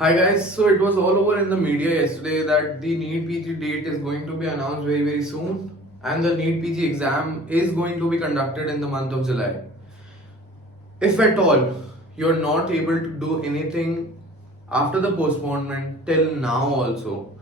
Hi guys, so it was all over in the media yesterday that the NEET PG date is going to be announced very soon, and the NEET PG exam is going to be conducted in the month of July. If at all you're not able to do anything after the postponement till now also,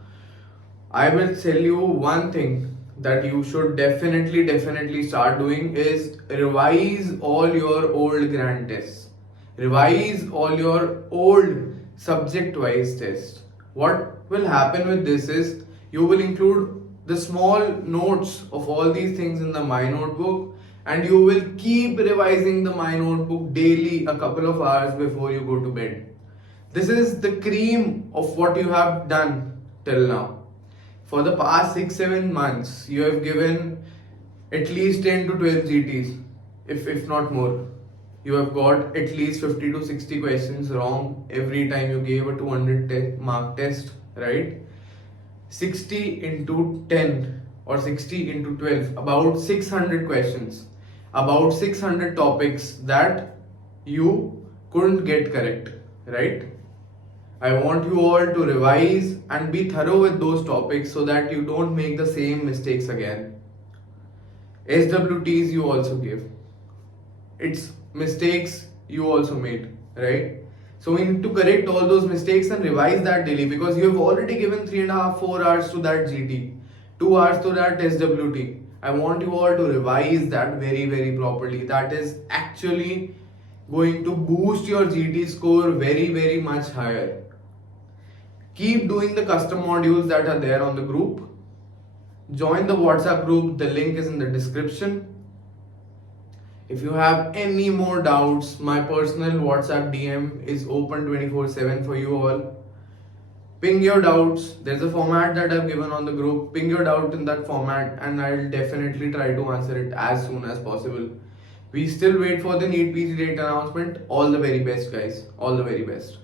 I will tell you one thing that you should definitely start doing is revise all your old grand tests. Revise all your old subject wise tests. What will happen with this is you will include the small notes of all these things in the My Notebook, and you will keep revising the My Notebook daily a couple of hours before you go to bed. This is the cream of what you have done till now. For the past 6-7 months, you have given at least 10 to 12 GTs, if not more. You have got at least 50 to 60 questions wrong every time you gave a 200 mark test, right? 60 into 10 or 60 into 12, about 600 questions, about 600 topics that you couldn't get correct, right? I want you all to revise and be thorough with those topics so that you don't make the same mistakes again. SWTs you also give. It's mistakes you also made, right? So we need to correct all those mistakes and revise that daily, because you have already given 3.5-4 hours to that GT, 2 hours to that SWT. I want you all to revise that very properly. That is actually going to boost your GT score very much higher. Keep doing the custom modules that are there on the group. Join the WhatsApp group, the link is in the description. If you have any more doubts, my personal WhatsApp DM is open 24/7 for you all. Ping your doubts. There's a format that I've given on the group. Ping your doubt in that format and I'll definitely try to answer it as soon as possible. We still wait for the NEET PG date announcement. All the very best, guys. All the very best.